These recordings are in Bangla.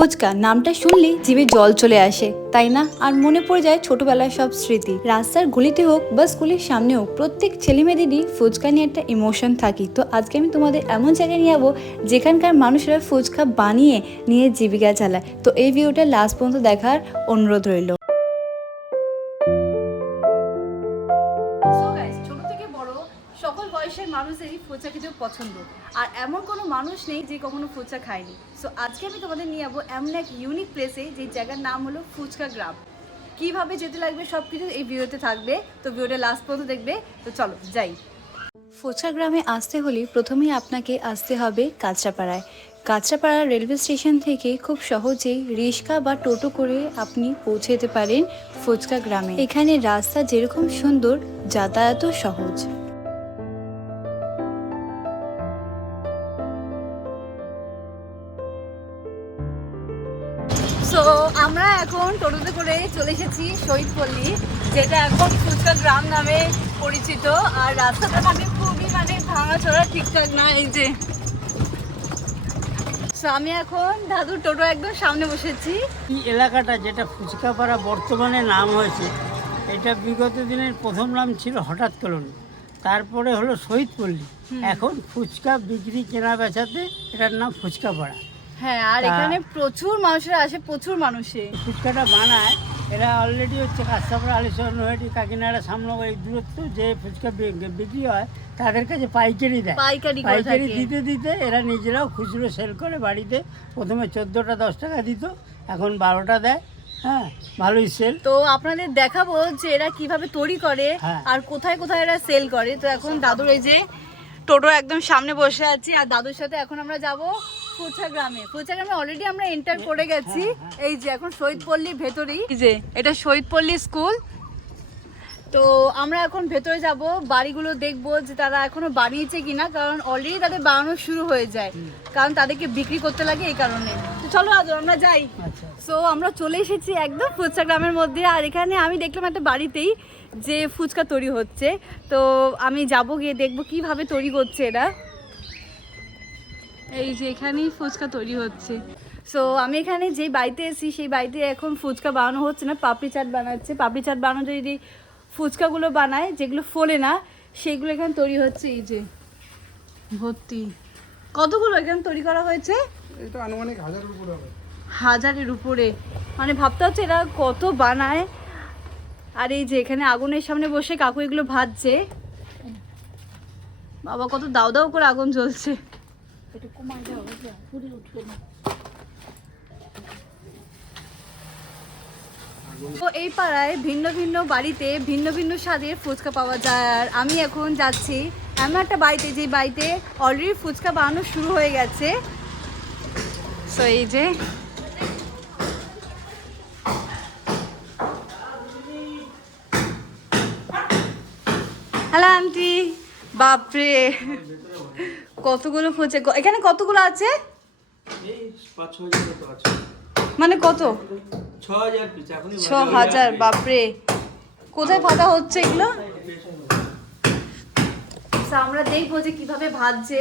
ফুচকা, নামটা শুনলেই জিভে জল চলে আসে, তাই না? আর মনে পড়ে যায় ছোটবেলার সব স্মৃতি। রাস্তার গুলিতে হোক বা স্কুলের সামনে হোক, প্রত্যেক ছেলেমেয়েদেরই ফুচকা নিয়ে একটা ইমোশন থাকি। তো আজকে আমি তোমাদের এমন জায়গায় নিয়ে যাব, যেখানকার মানুষেরা ফুচকা বানিয়ে নিয়ে জীবিকা চালায়। তো এই ভিডিওটা লাস্ট পর্যন্ত দেখার অনুরোধ রইল। মানুষেরই ফুচকা খেতে পছন্দ। আর এমন কোনো মানুষ নেই যে কখনো ফুচকা খায়নি। সো আজকে আমি তোমাদের নিয়ে যাব এমন এক ইউনিক প্লেসে যে জায়গার নাম হলো ফুচকা গ্রাম। কীভাবে যেতে লাগবে সব কিছু এই ভিডিওতে থাকবে। তো ভিডিওটা লাস্ট পর্যন্ত দেখবে। তো চলো, যাই। ফুচকা গ্রামে আসতে হলে প্রথমেই আপনাকে আসতে হবে কাঁচরাপাড়ায়। কাঁচরাপাড়া রেলওয়ে স্টেশন থেকে খুব সহজেই রিক্সা বা টোটো করে আপনি পৌঁছে যেতে পারেন ফুচকা গ্রামে। এখানে রাস্তা যেরকম সুন্দর, যাতায়াতও সহজ। আমরা এখন টোটোতে করে চলে এসেছি শহীদপল্লী যেটা এখন ফুচকা গ্রাম নামে পরিচিত। আর রাস্তাটা মানে খুবই মানে ভাঙাচোরা ঠিকঠাক না এই যে। আমি এখন দাদুর টোটো একদম সামনে বসেছি। এই এলাকাটা যেটা ফুচকাপাড়া বর্তমানে নাম হয়েছে এটা বিগত দিনের প্রথম নাম ছিল হঠাৎ কলোনি তারপরে হলো শহীদপল্লী এখন ফুচকা বিক্রি কেনা বেচাতে এটার নাম ফুচকাপাড়া। হ্যাঁ আর এখানে প্রচুর মানুষেরা আসে প্রচুর মানুষে ফুচকাটা বানায়। এরা অলরেডি হচ্ছে কাস্তাপাড়া আলিশহর নৈহাটি কাকিনাড়া সামনে এই দূরত্ব যে ফুচকা বিক্রি হয় তাদের কাছে পাইকারি দেয়। পাইকারি পাইকারি দিতে দিতে এরা নিজেরাও খুচরো সেল করে বাড়িতে। প্রথমে চোদ্দোটা দশ টাকা দিত এখন বারোটা দেয়। হ্যাঁ ভালোই সেল তো আপনাদের দেখাবো যে এরা কীভাবে তৈরি করে হ্যাঁ। আর কোথায় কোথায় এরা সেল করে। তো এখন দাদুর এই যে টোটো একদম সামনে বসে আছি আর দাদুর সাথে এখন আমরা যাব ফুচা গ্রামে। ফুচা গ্রামে অলরেডি আমরা এন্টার করে গেছি। এই যে এখন শহীদপল্লী ভেতরেই। যে এটা শহীদপল্লী স্কুল। তো আমরা এখন ভেতরে যাব বাড়িগুলো দেখব যে তারা এখনও বানিয়েছে কিনা কারণ অলরেডি তাদের বানানো শুরু হয়ে যায়। কারণ তাদেরকে বিক্রি করতে লাগে এই কারণে। তো চলো আদর আমরা যাই। আচ্ছা। সো আমরা চলে এসেছি একদম ফুচকা গ্রামের মধ্যে আর এখানে আমি দেখলাম একটা বাড়িতেই যে ফুচকা তৈরি হচ্ছে। তো আমি যাব গিয়ে দেখব কীভাবে তৈরি করছে এরা। এই যে এখানেই ফুচকা তৈরি হচ্ছে। সো আমি এখানে যে বাড়িতে এসেছি সেই বাড়িতে এখন ফুচকা বানানো হচ্ছে না পাপড়ি চাট বানাচ্ছে। পাপড়ি চাট বানানো যদি ফুচকাগুলো বানায় যেগুলো ফোলে না সেগুলো এখানে তৈরি হচ্ছে এই যে। ভর্তি। কতগুলো এখানে তৈরি করা হয়েছে? এটা আনুমানিক হাজারের উপরে হবে। হাজারের উপরে। মানে ভাবতে হচ্ছে এরা কত বানায়। আর এই যে এখানে আগুনের সামনে বসে কাকু এগুলো ভাজছে। বাবা কত দাও দাও করে আগুন জ্বলছে। তো এই পাড়ায় ভিন্ন ভিন্ন বাড়িতে, ভিন্ন ভিন্ন স্বাদের ফুচকা পাওয়া যায়। আর আমি এখন যাচ্ছি এমন একটা বাড়িতে, যে বাড়িতে অলরেডি ফুচকা বানানো শুরু হয়ে গেছে। সো এই যে হ্যালো আন্টি বাপরে। কতগুলো ফুচে এখানে কতগুলো আছে? মানে কত? ছ হাজার ছ হাজার বাপরে। কোথায় ফাটা হচ্ছে এগুলো? আচ্ছা, আমরা দেখব যে কীভাবে ভাজছে।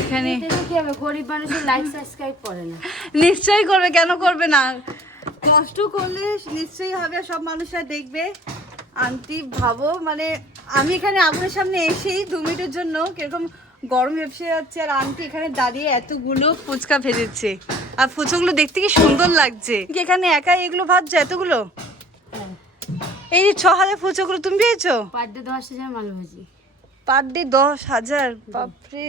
এখানে কি হবে গরিব মানুষের লাইক সাবস্ক্রাইব করে না। নিশ্চয়ই করবে কেন করবে না? কষ্ট করলে নিশ্চয়ই হবে সব মানুষরা দেখবে। আন্টি ভাবো মানে আমি এখানে আগুনের সামনে এসেই দু মিনিটের জন্য কীরকম গরম ভেপসে যাচ্ছে আর আন্টি এখানে দাঁড়িয়ে এতগুলো ফুচকা ভেজেছে। আর ফুচকাগুলো দেখতে কি সুন্দর লাগছে। কি এখানে একা এগুলো ভাজছো এতগুলো? এই যে ছ হাজার ফুচকাগুলো তুমি পেয়েছ? পার ডে দশ হাজার মাল ভাজি। পার ডে দশ হাজার বাপরে।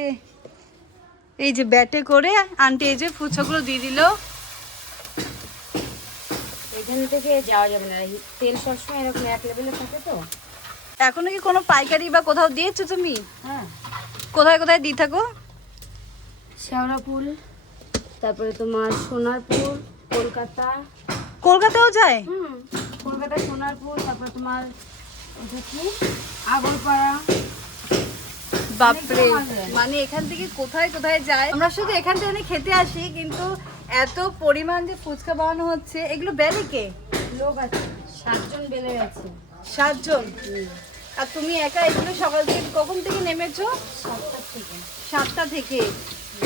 এই যে ব্যাটে করে আন্টি এই যে ফুচকাগুলো দিয়ে দিলো। এখান থেকে যাওয়া যাবে না তেল সবসময় এরকম এক লেভেলে থাকে তো। এখনও কি কোনো পাইকারি বা কোথাও দিয়েছ তুমি? হ্যাঁ। কোথায় কোথায় দিয়ে থাকো? শেওড়াপুল তারপরে তোমার সোনারপুর কলকাতা। কলকাতাও যায়? হুম কলকাতা সোনারপুর তারপরে তোমার কি? আগরপাড়া। বাপরে। মানে এখান থেকে কোথায় কোথায় যায়? আমরা শুধু এখান থেকে অনেক খেতে আসি কিন্তু এত পরিমাণ যে ফুচকা বানানো হচ্ছে এগুলো বেলে কে? লোক আছে সাতজন বেলে গেছে। সাতজন? আর তুমি একা এগুলো সকাল থেকে কখন থেকে নেমেছো? সাতটার থেকে। সাতটা থেকে।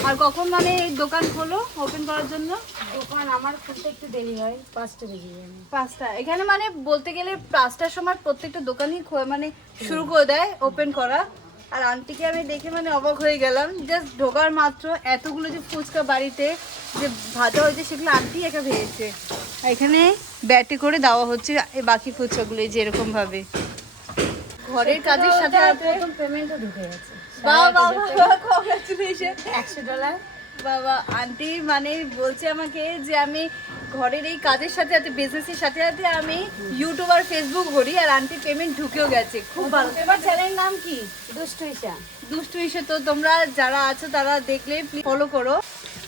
আর কখন মানে দোকান খোলো ওপেন করার জন্য? দোকান আমার খুলতে একটু দেরি হয় পাঁচটা বেজে যায়। পাঁচটা। এখানে মানে বলতে গেলে পাঁচটার সময় প্রত্যেকটা দোকানই মানে শুরু করে দেয় ওপেন করা। আর আন্টিকে আমি দেখে মানে অবাক হয়ে গেলাম জাস্ট ঢোকার মাত্র এতগুলো যে ফুচকা বাড়িতে যে ভাজা হয়েছে সেগুলো আন্টি একা ভেজেছে। আর এখানে ব্যাটে করে দেওয়া হচ্ছে বাকি ফুচকাগুলো যে এরকম ভাবে ঘরের কাজের সাথে প্রথম পেমেন্টও ঢুকে গেছে। বাবা কংগ্রাচুলেশন একশো ডলার বাবা আন্টি মানে বলছে আমাকে যে আমি ঘরের এই কাজের সাথে সাথে বিজনেসের সাথে সাথে আমি ইউটিউব আর ফেসবুক করি আর আন্টি পেমেন্ট ঢুকেও গেছে। খুব ভালো। তোমার চ্যানেলের নাম কি? দুষ্টু ইসা দুষ্টু ইসে তো তোমরা যারা আছো তারা দেখলে ফলো করো।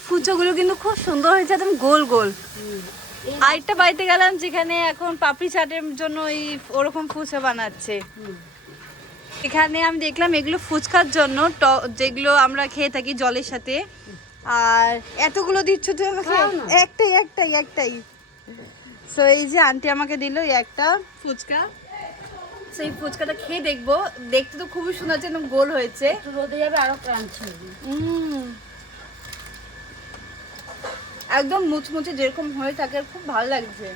ফুচোগুলো কিন্তু খুব সুন্দর হয়েছে একদম গোল গোল। আরেকটা বাড়িতে গেলাম যেখানে এখন পাপড়ি চাটের জন্য ওই ওরকম ফুচকা বানাচ্ছে। এখানে আমি দেখলাম এগুলো ফুচকার জন্য যেগুলো আমরা খেয়ে থাকি জলের সাথে। আর এতগুলো দিচ্ছ তুই আমাকে? একটাই একটাই একটাই। সো এই যে আন্টি আমাকে দিল একটা ফুচকা। সেই ফুচকাটা খেয়ে দেখব। দেখতে তো খুবই সুন্দর হচ্ছে একদম গোল হয়েছে। রোদে যাবে আরও ক্রাঞ্চি একদম মুচমুচে যেরকম হয়ে থাকে খুব ভালো লাগছে।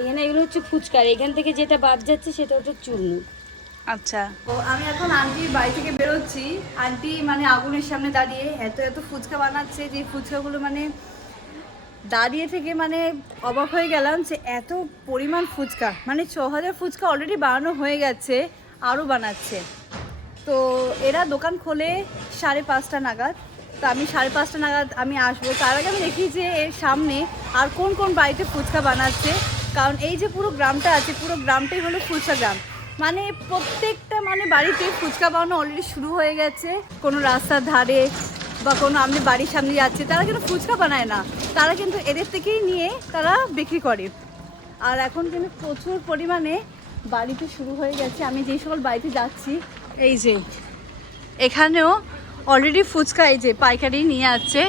এখানে এগুলো হচ্ছে ফুচকার। এখান থেকে যেটা বাদ যাচ্ছে সেটা হচ্ছে চূর্ণ। আচ্ছা। তো আমি এখন আন্টির বাড়ি থেকে বেরোচ্ছি। আন্টি মানে আগুনের সামনে দাঁড়িয়ে এত এত ফুচকা বানাচ্ছে যে ফুচকাগুলো মানে দাঁড়িয়ে থেকে মানে অবাক হয়ে গেলাম যে এত পরিমাণ ফুচকা। মানে ছ হাজার ফুচকা অলরেডি বানানো হয়ে গেছে আরও বানাচ্ছে। তো এরা দোকান খোলে সাড়ে পাঁচটা নাগাদ। তো আমি সাড়ে পাঁচটা নাগাদ আমি আসব। তার আগে আমি দেখি যে এর সামনে আর কোন কোন বাড়িতে ফুচকা বানাচ্ছে। কারণ এই যে পুরো গ্রামটা আছে, পুরো গ্রামটাই হলো ফুচকা গ্রাম। মানে প্রত্যেকটা মানে বাড়িতে ফুচকা বানানো অলরেডি শুরু হয়ে গেছে। কোনো রাস্তার ধারে বা কোনো আপনি বাড়ির সামনে যাচ্ছে, তারা কিন্তু ফুচকা বানায় না। তারা কিন্তু এদের থেকেই নিয়ে তারা বিক্রি করে। আর এখন কিন্তু প্রচুর পরিমাণে বাড়িতে শুরু হয়ে গেছে। আমি যেই সকল বাড়িতে যাচ্ছি, এই যে, এখানেও অলরেডি ফুচকা এই যে পাইকারি নিয়ে আসছে।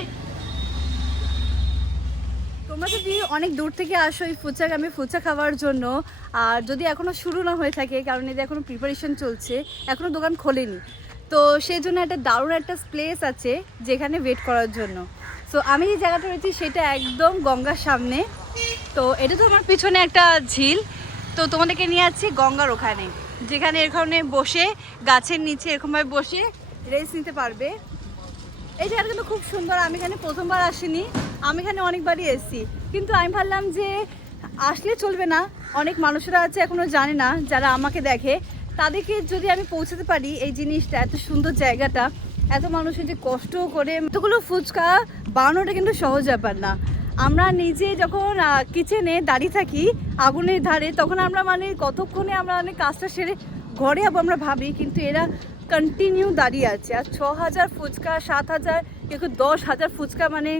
তোমরা যদি অনেক দূর থেকে আসো এই ফুচকা গ্রামে ফুচকা খাওয়ার জন্য, আর যদি এখনও শুরু না হয়ে থাকে, কারণ এদের এখনও প্রিপারেশন চলছে এখনও দোকান খোলেনি, তো সেই জন্য একটা দারুণ একটা প্লেস আছে যেখানে ওয়েট করার জন্য। সো আমি যে জায়গাটা রয়েছি সেটা একদম গঙ্গার সামনে। তো এটা তো আমার পিছনে একটা ঝিল। তো তোমাদেরকে নিয়ে যাচ্ছি গঙ্গার ওখানে, যেখানে এখানে বসে, গাছের নিচে এরকমভাবে বসে রেস্ট নিতে পারবে। এই জায়গাটা কিন্তু খুব সুন্দর, আমি এখানে প্রথমবার আসিনি। আমি এখানে অনেকবারই এসেছি। কিন্তু আমি ভাবলাম যে আসলে চলবে না। অনেক মানুষরা আছে, এখনও জানে না, যারা আমাকে দেখে। তাদেরকে যদি আমি পৌঁছাতে পারি এই জিনিসটা, এত সুন্দর জায়গাটা, এত মানুষের যে কষ্ট করে, এতগুলো ফুচকা বানানোটা কিন্তু সহজ ব্যাপার না। আমরা নিজে যখন কিচেনে দাঁড়িয়ে থাকি, আগুনের ধারে, তখন আমরা মানে কতক্ষণে আমরা মানে কাজটা সেরে ঘরে আবার আমরা ভাবি, কিন্তু এরা কন্টিনিউ দাঁড়িয়ে আছে। আর ছ হাজার ফুচকা, সাত হাজার কেউ দশ হাজার ফুচকা মানে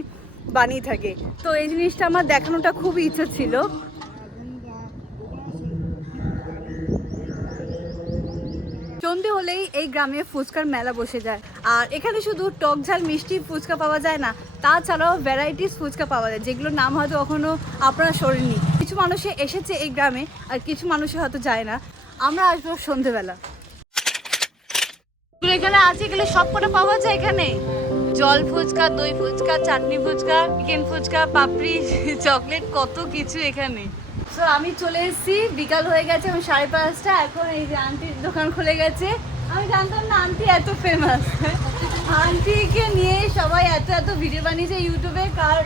বানিয়ে থাকে। তো এই জিনিসটা আমার দেখানোটা খুব ইচ্ছে ছিল। সন্ধে হলেই এই গ্রামে ফুচকার মেলা বসে যায়। আর এখানে শুধু টক ঝাল, মিষ্টি ফুচকা পাওয়া যায় না, তাছাড়াও ভ্যারাইটিস ফুচকা পাওয়া যায়, যেগুলোর নাম হয়তো কখনো আপনারা শোনেননি। কিছু মানুষে এসেছে এই গ্রামে, আর কিছু মানুষে হয়তো যায় না। আমরা আসব সন্ধেবেলা। এখানে আছে, এগুলো সব কটা পাওয়া যায় এখানে? জল ফুচকা, দই ফুচকা, চাটনি ফুচকা, চিকেন ফুচকা, পাপড়ি, চকলেট, কত কিছু এখানে। তো আমি চলে এসেছি, বিকাল হয়ে গেছে, আমি সাড়ে পাঁচটা, এখন এই যে আন্টির দোকান খুলে গেছে। আমি জানতাম না, আন্টি এত ফেমাস আন্টিকে নিয়ে সবাই এত এত ভিডিও বানিয়েছে ইউটিউবে, কার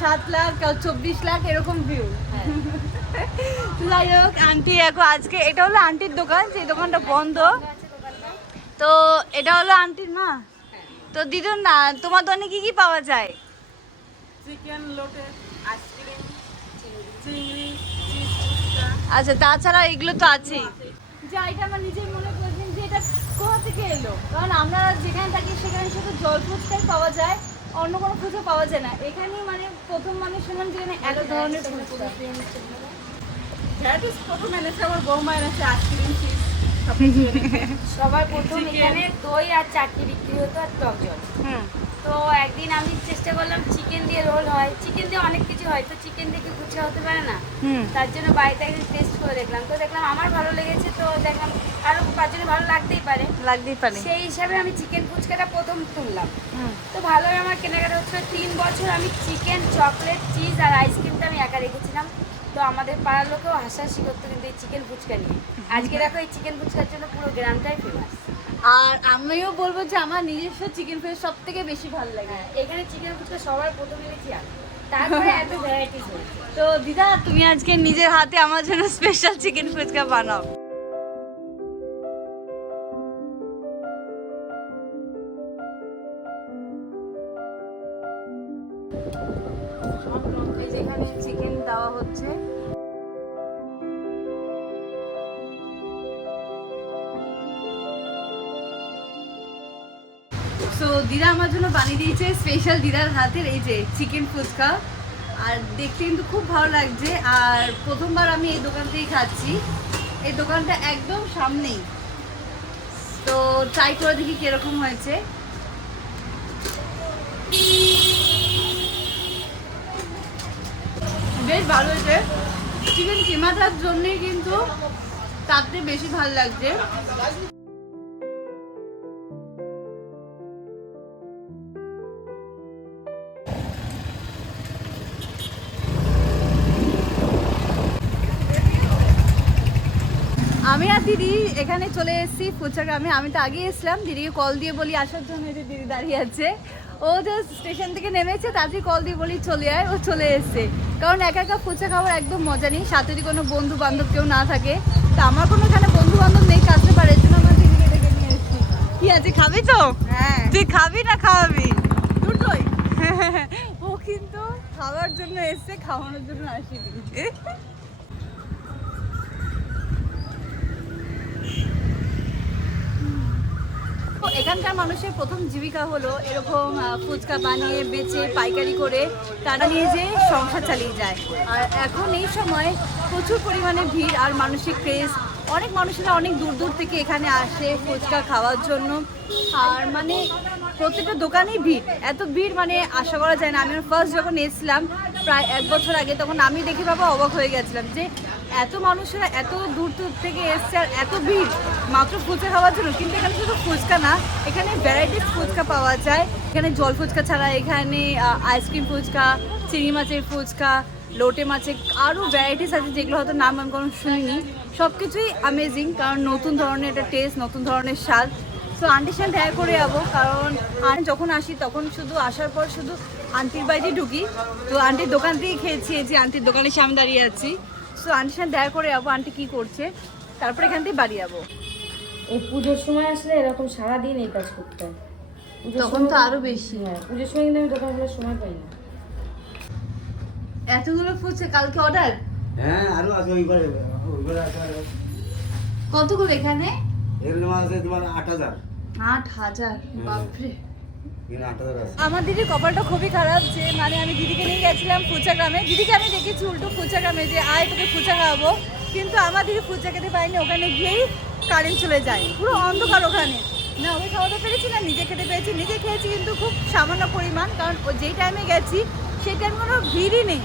সাত লাখ, কার চব্বিশ লাখ, এরকম ভিউ যাই হোক, আন্টি, এখন আজকে, এটা হলো আন্টির দোকান যে দোকানটা বন্ধ। তো, এটা হলো আন্টির মা। তো দিদুন না তোমার দোকানে কি কি পাওয়া যায়? চিকেন লোটেড আইসক্রিম চিংড়ি আচ্ছা তাছাড়া এগুলো তো আছেই। যে এটা আমার নিজেই মনে করছেন যে এটা কোথা থেকে এলো? কারণ আমরা যেখানে থাকি সেখানে শুধু জল ফুচকাই পাওয়া যায় অন্য কোনো ফুচকা পাওয়া যায় না। এখানেই মানে প্রথম মানুষ শুনলাম যেখানে এত ধরনের ফুচকা প্রথম এনেছে আমার বৌমা এনেছে আইসক্রিম চিজ সবার প্রথম এখানে দই আর চাটনি বিক্রি হতো আর টক জল তো একদিন আমি চেষ্টা করলাম চিকেন দিয়ে রোল হয়। চিকেন দিয়ে অনেক কিছু হয় তো চিকেন দিয়ে কি ফুচকা হতে পারে না? তার জন্য বাড়িতে একদিন টেস্ট করে দেখলাম। তো দেখলাম আমার ভালো লেগেছে তো দেখলাম আরও পাঁচজনের ভালো লাগতেই পারে। লাগতেই পারে। সেই হিসাবে আমি চিকেন ফুচকাটা প্রথম তুললাম। তো ভালোই আমার কেনাকাটা হচ্ছিল তিন বছর আমি চিকেন চকলেট চিজ আর আইসক্রিমটা আমি একা রেখেছিলাম। তো আমাদের পাড়ার লোকেও হাসাহাসি করতো কিন্তু এই চিকেন ফুচকা নিয়ে। আজকে দেখো এই চিকেন ফুচকার জন্য পুরো গ্রামটাই ফেমাস আর আমিও বলব যে আমার নিজস্ব চিকেন ফ্রাই সব থেকে বেশি ভালো লাগে। এখানে চিকেন ফুচকা সবার প্রথম এনেছি তারপরে এত ভ্যারাইটিস তো দিদা তুমি আজকে নিজের হাতে আমার জন্য স্পেশাল চিকেন ফুচকা বানাও। চিকেন দেওয়া হচ্ছে দিদা আমার জন্য বানিয়ে দিয়েছে স্পেশাল দিদার হাতের এই যে চিকেন ফুচকা। আর দেখতে কিন্তু খুব ভালো লাগছে। আর প্রথমবার আমি এই দোকান থেকেই খাচ্ছি। এই দোকানটা একদম সামনেই। তো ট্রাই করে দেখি কীরকম হয়েছে। বেশ ভালো হয়েছে। চিকেন কিমাটার জন্যই কিন্তু তাতে বেশি ভালো লাগছে। এখানে চলে এসেছি ফুচা গ্রামে। আমি তো আগে এসলাম দিদিকে কল দিয়ে বলি আসার জন্য যে দিদি দাঁড়িয়ে আছে। ও জাস্ট স্টেশন থেকে নেমেছে তাড়াতাড়ি কল দিয়ে বলি চলে আয় ও চলে এসছে। কারণ একা একা ফুচা খাওয়ার একদম মজা নেই। সাথে যদি কোনো বন্ধু বান্ধব কেউ না থাকে তো আমার কোনো এখানে বন্ধু বান্ধব নেই কাছে পারে জন্য আমার দিদিকে ডেকে নিয়ে এসেছি। কি আছে খাবি তো? হ্যাঁ। তুই খাবি না খাওয়াবি? দুটোই। ও কিন্তু খাওয়ার জন্য এসছে খাওয়ানোর জন্য আসিনি। এখানকার মানুষের প্রথম জীবিকা হলো এরকম ফুচকা বানিয়ে বেচে পাইকারি করে তারা নিয়ে যে সংসার চালিয়ে যায়। আর এখন এই সময় প্রচুর পরিমাণে ভিড় আর মানসিক ক্রেজ অনেক মানুষেরা অনেক দূর দূর থেকে এখানে আসে ফুচকা খাওয়ার জন্য। আর মানে প্রত্যেকটা দোকানেই ভিড়। এত ভিড় মানে আশা করা যায় না। আমি ফার্স্ট যখন এসেছিলাম, প্রায় এক বছর আগে, তখন আমি দেখে বাবা অবাক হয়ে গেছিলাম যে এত মানুষেরা এত দূর দূর থেকে এসছে আর এত ভিড় মাত্র ফুচকা খাওয়ার জন্য। কিন্তু এখানে শুধু ফুচকা না, এখানে ভ্যারাইটিস ফুচকা পাওয়া যায়। এখানে জল ফুচকা ছাড়া এখানে আইসক্রিম ফুচকা, চিংড়ি মাছের ফুচকা, লোটে মাছের আরও ভ্যারাইটিস আছে যেগুলো হয়তো নাম আমি কোনো শুনিনি। সব কিছুই অ্যামেজিং কারণ নতুন ধরনের একটা টেস্ট নতুন ধরনের স্বাদ। সো আন্টির সাথে দেখা করে যাব, কারণ আমি যখন আসি তখন শুধু আসার পর শুধু আন্টির বাড়িতে ঢুকি। তো আন্টির দোকান থেকেই খেয়েছি যে আন্টির দোকানের সামনে দাঁড়িয়ে আছি। সো আন্টির সাথে দেখা করে যাব আন্টি কী করছে? তারপরে এখান থেকে বাড়ি যাব। এই পুজোর সময় আসলে এরকম সারাদিন এই কাজ করতে হয়। তখন তো আরও বেশি। হ্যাঁ পুজোর সময় কিন্তু আমি দোকান খোলার সময় পাই না। এতগুলো ফুচকা কালকে অর্ডার হ্যাঁ আরও আছে ওইবারে ওইবারে আছে আরও। কতগুলো এখানে? এগুলো মাছ তোমার আট হাজার। আট হাজার বাপরে। আমার দিদির কপালটা খুবই খারাপ যে মানে আমি দিদিকে নিয়ে গেছিলাম ফুচা গ্রামে। দিদিকে আমি দেখেছি উল্টো ফুচা গ্রামে যে, আয় তোকে ফুচা খাওয়াবো। কিন্তু আমার দিদি ফুচা খেতে পারেনি, ওখানে গিয়েই কারেন্ট চলে যায়। পুরো অন্ধকার ওখানে। না, ওকে খাওয়াতে পেরেছি, না নিজে খেতে পেরেছি। নিজে খেয়েছি কিন্তু খুব সামান্য পরিমাণ, কারণ যেই টাইমে গেছি, সেই টাইমে কোনো ভিড়ই নেই।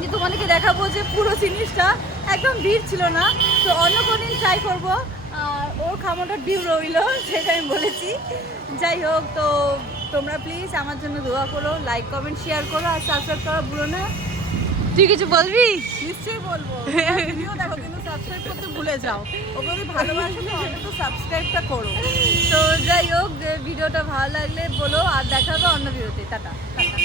যে তোমাদেরকে দেখাবো যে পুরো জিনিসটা, একদম ভিড় ছিল না। তো অন্য কোনদিন ট্রাই করব। আর ওর খামাটা ডিম রইল সেটা আমি বলেছি। যাই হোক তো তোমরা প্লিজ আমার জন্য দোয়া করো লাইক কমেন্ট শেয়ার করো আর সাবস্ক্রাইব করা ভুলো না। তুই কিছু বলবি? নিশ্চয়ই বলব। ভিডিও দেখো কিন্তু সাবস্ক্রাইব করতে ভুলে যাও। ওকে যদি ভালোবাসো তো অন্তত সাবস্ক্রাইবটা করো। তো যাই হোক ভিডিওটা ভালো লাগলে বলো আর দেখাবো অন্য ভিডিওতে টাটা। টাটা।